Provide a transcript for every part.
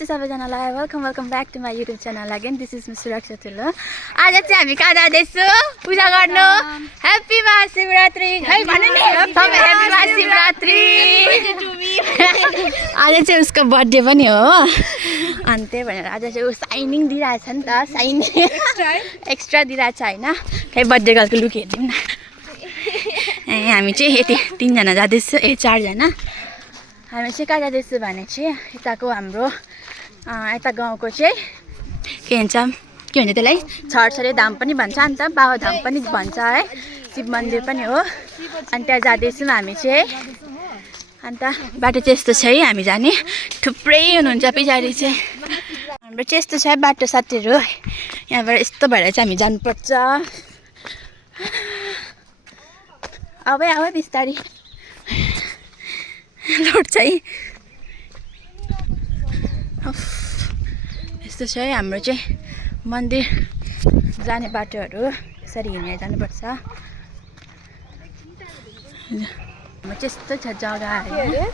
नमस्ते सबैजनालाई welcome back to my YouTube channel again this is miss Suraksha Thulo. आज चाहिँ हामी कहाँ जाँदैछु पूजा गर्नु। ह्याप्पी महाशिवरात्रि खै भन्नु नि सबै ह्याप्पी महाशिवरात्रि। आज चाहिँ उसको बर्थडे पनि हो अनि त्यही भनेर आज चाहिँ ऊ साइनिङ दिइरहेछ नि त, साइनिङ एक्स्ट्रा दिइरहेछ होइन। खै बर्थडे गर्लको लुक हेरिदिउँ न। हामी चाहिँ यति 3 जना जाँदैछु, 4 जना। हामी चाहिँ कहाँ जाँदैछु भने चाहिँ यताको हाम्रो यता गाउँको चाहिँ के भन्छ त्यसलाई छरछरे धाम पनि भन्छ नि त, बाबा धाम पनि भन्छ है, शिव मन्दिर पनि हो। अनि त्यहाँ जाँदैछौँ हामी चाहिँ। अन्त बाटो चाहिँ यस्तो छ है, हामी जाने थुप्रै हुनुहुन्छ पछाडि चाहिँ। हाम्रो चाहिँ यस्तो छ है बाटो साथीहरू, यहाँबाट यस्तो भएर चाहिँ हामी जानुपर्छ। अब बिस्तारी लड्छ है। यस्तो छ है हाम्रो चाहिँ मन्दिर जाने बाटोहरू, यसरी हिँडेर जानुपर्छ। हाम्रो चाहिँ यस्तो छ जग्गा होइन,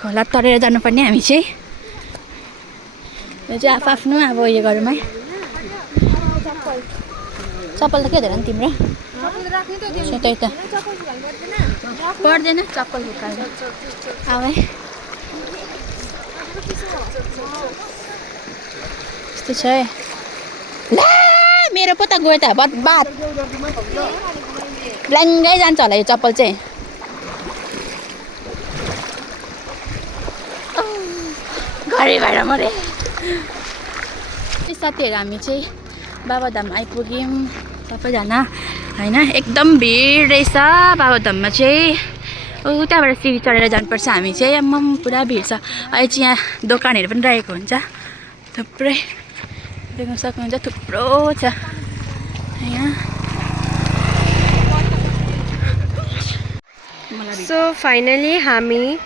खोला तरेर जानुपर्ने हामी चाहिँ। यो चाहिँ आफ्नो अब उयो गरौँ है। चप्पल त के धेरै नि तिम्रो त्यही त पर्दैन चप्पल उकाल्नु। अब है यस्तो छ है। ला मेरो पो त गयो त बदबाद, ब्ल्याङ्गै जान्छ होला यो चप्पल चाहिँ। घरि भएर मरे साथीहरू। हामी चाहिँ बाबाधाम आइपुग्यौँ सबैजना होइन। एकदम भिड रहेछ बाबाधाममा चाहिँ। उताबाट सिडी चढेर जानुपर्छ हामी चाहिँ। आम्माम पुरा भिड छ। अहिले चाहिँ यहाँ दोकानहरू पनि रहेको हुन्छ थुप्रै, देख्न सक्नुहुन्छ थुप्रो छ यहाँ। सो फाइनली हामी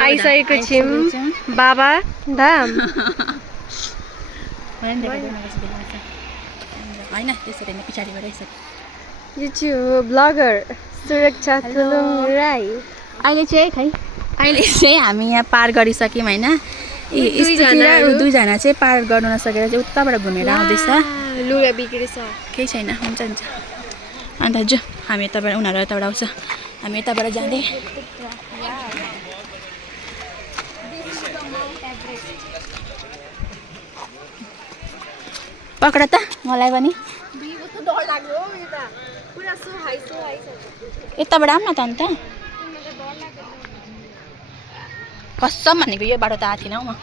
आइसकेको छौँ बाबा धाम। होइन त्यसरी नै पछाडिबाट यसरी। यो चाहिँ हो ब्लगर सुरक्षा थुलुङ राई। अहिले चाहिँ हामी यहाँ पार गरिसक्यौँ होइन। दुईजना चाहिँ पार गर्नु नसकेर चाहिँ उताबाट घुमेर आउँदैछ। लुगा बिग्रेछ केही छैन, हुन्छ। अन्त जो हामी यताबाट उनीहरू यताबाट आउँछ, हामी यताबाट जाँदै। पक्र त मलाई पनि यताबाट आऊँ न त। अन्त कसम भनेको यो बाटो त आएको थिइनँ हौ म।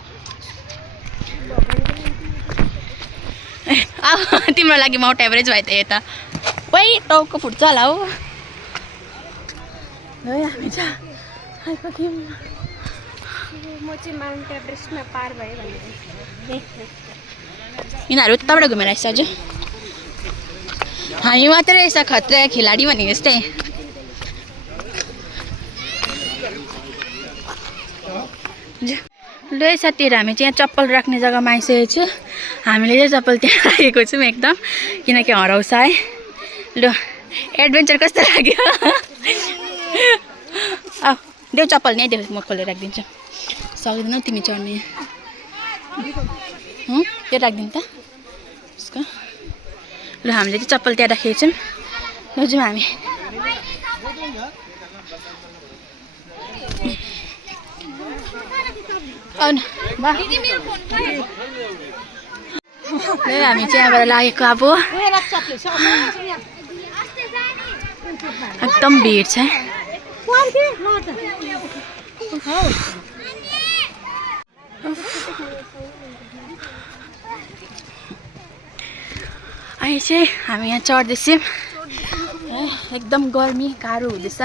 तिम्रो लागि माउन्ट एभरेस्ट भयो त यता। वै टाउको फुट्छ होला हौ। हामी चाहिँ आइपुग्यौँ। म चाहिँ माउन्ट एभरेस्टमा पार भएँ भनेर यिनीहरू उताबाट घुमेर आइस। अझ हामी मात्रै रहेछ खतरा खेलाडी भनेको जस्तै। ल साथीहरू हामी चाहिँ यहाँ चप्पल राख्ने जग्गामा आइसकेको छु। हामीले चाहिँ चप्पल त्यहाँ राखेको छौँ एकदम, किनकि हराउँछ है। ल एडभेन्चर कस्तो लाग्यो? देऊ चप्पल नै देऊ, म खोलेर राखिदिन्छु। सक्दैनौ तिमी चढ्ने? त्यो राखिदिनु त उसको। ल हामीले चाहिँ चप्पल त्यहाँ राखेको छौँ। ल जाउँ हामी। हामी चाहिँ यहाँबाट लागेको अब एकदम भिड छ। अहिले चाहिँ हामी यहाँ चढ्दैछौँ। एकदम गर्मी गाह्रो हुँदैछ।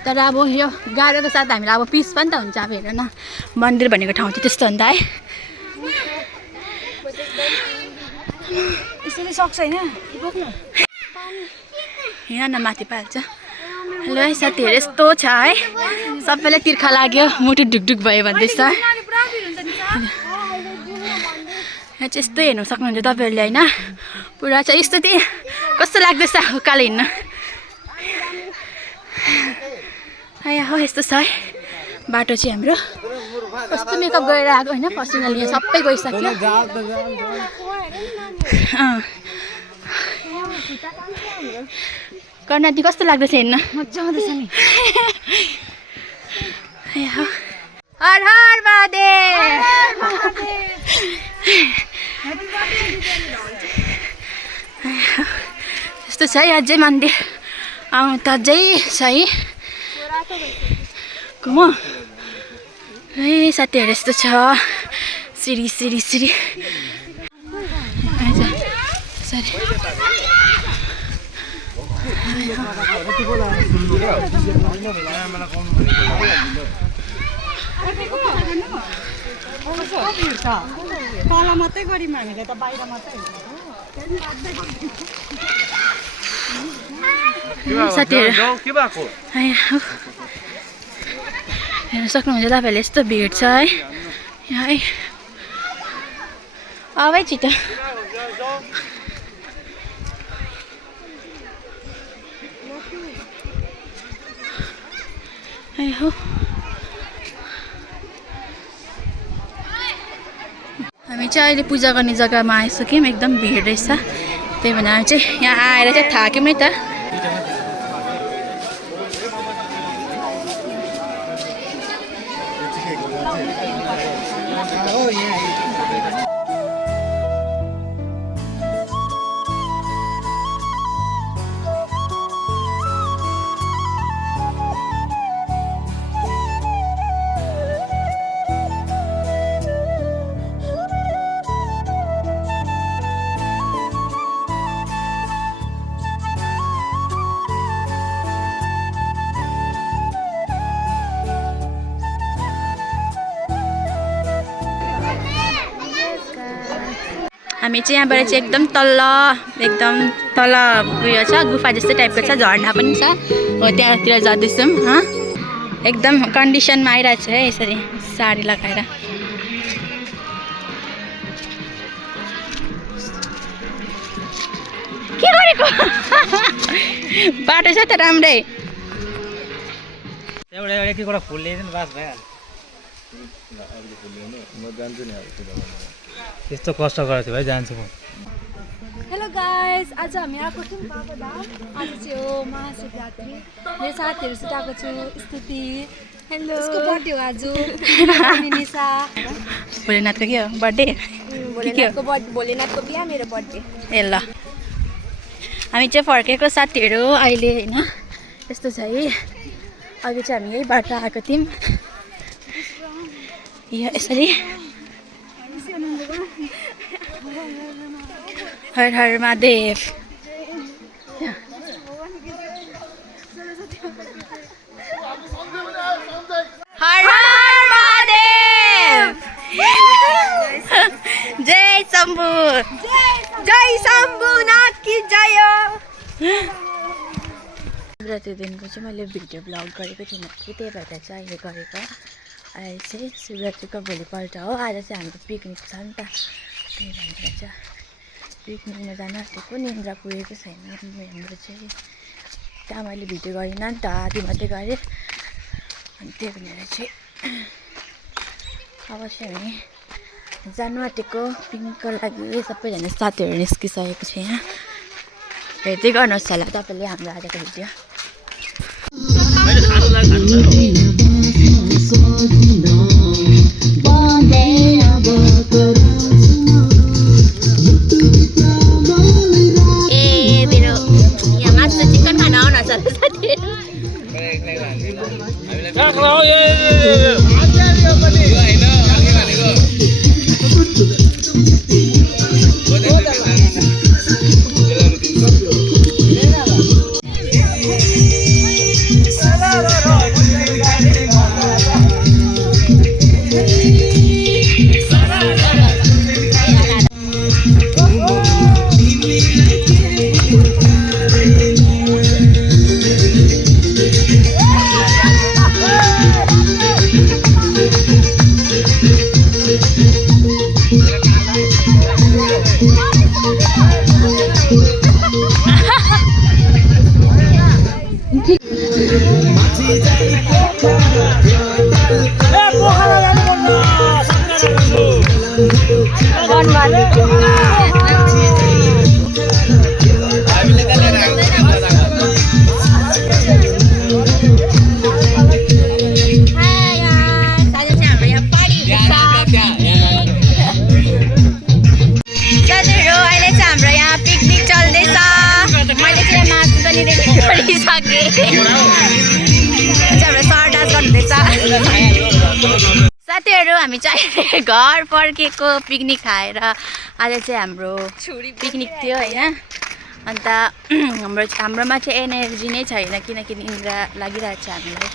तर अब यो गाह्रोको साथ हामीलाई अब पिस पनि त हुन्छ। अब हेर न मन्दिर भनेको ठाउँ चाहिँ त्यस्तो हुन्छ है। यसरी सक्छ होइन यहाँ न माथि पाल्छ। ल है साथीहरू यस्तो छ है, सबैलाई तिर्खा लाग्यो, मुटु ढुकढुक भयो भन्दैछ। यहाँ चाहिँ यस्तो हेर्नु सक्नुहुन्छ तपाईँहरूले होइन, पुरा छ यस्तो। त्यही कस्तो लाग्दैछ उकालो हिँड्नु। हो यस्तो छ है बाटो चाहिँ हाम्रो कस्तो मेकअप गरेर आएको होइन पर्सनली यहाँ सबै गइसक्यो कर्णाली कस्तो लाग्दैछ हेर्न मजा आउँदैछ नि हर हर महादेव यस्तो छ है अझै मन्दिर आउनु त अझै छ है घुम है साथीहरू यस्तो छ सिरी सिरी सिरी सरी तल मात्रै गऱ्यौँ हामीले त बाहिर मात्रै साथीहरू हेर्न सक्नुहुन्छ तपाईँहरूले यस्तो भिड छ है यहाँ है अब है छिटो हो हामी चाहिँ अहिले पूजा गर्ने जग्गामा आइसक्यौँ एकदम भिड रहेछ त्यही भएर हामी चाहिँ यहाँ आएर चाहिँ थाक्यौँ है त हामी चाहिँ यहाँबाट चाहिँ एकदम तल उयो छ गुफा जस्तै टाइपको छ झर्ना पनि छ हो त्यहाँतिर जाँदैछौँ एकदम कन्डिसनमा आइरहेको छ है यसरी साडी लगाएर के गरेको बाटो छ त राम्रै यस्तो कष्ट गरेको थियो भाइ जान्छु म हेलो गाइस आज हामी आएको छौँ बाबाधाम आज चाहिँ हो महाशिवरात्रि मेरो साथीहरूसित आएको छु स्तुति हेलो उसको बर्थडे हो आज निशा भोलेनाथको के हो बर्थडे भोलेनाथको बिहा मेरो बर्थडे ए ल हामी चाहिँ फर्केको साथीहरू अहिले होइन यस्तो छ है अघि चाहिँ हामी यही बाटो आएको थियौँ यसरी हर हर महादेव हर हर महादेव जय शम्भु नाथ की जय शिवरात्रि दिनको चाहिँ मैले भिडियो ब्लग गरेको थिइनँ कि त्यही भएर चाहिँ अहिले गरेको अहिले चाहिँ शिवरात्रिको भोलिपल्ट हो आज चाहिँ हाम्रो पिकनिक छ नि त त्यही भएर चाहिँ पिकनिकमा जान आँटेको निन्द्रा पुगेको छैन हाम्रो चाहिँ त्यहाँ मैले भिडियो गरिनँ नि त आधी मात्रै गरेँ अनि त्यही भनेर चाहिँ अब चाहिँ हामी जानु आँटेको पिकनिकको लागि सबैजना साथीहरू निस्किसकेको छ यहाँ हेर्दै गर्नुहोस् होला तपाईँले हाम्रो आजको भिडियो मेरो यहाँ मासु चिकन खान आउन सक्छ साथीहरू साथीहरू अहिले चाहिँ हाम्रो यहाँ पिकनिक चल्दैछ मैले चाहिँ मासु पनि रेडी गरिसकेँ हाम्रो सर डान्स गर्नुहुँदैछ साथीहरू हामी चाहिँ घर फर्केको पिकनिक खाएर आज चाहिँ हाम्रो पिकनिक थियो होइन अन्त हाम्रोमा चाहिँ एनर्जी नै छैन किनकि निन्द्रा लागिरहेको छ हामीलाई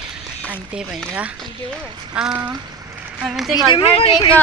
अनि त्यही भएर हामी चाहिँ घर फर्केको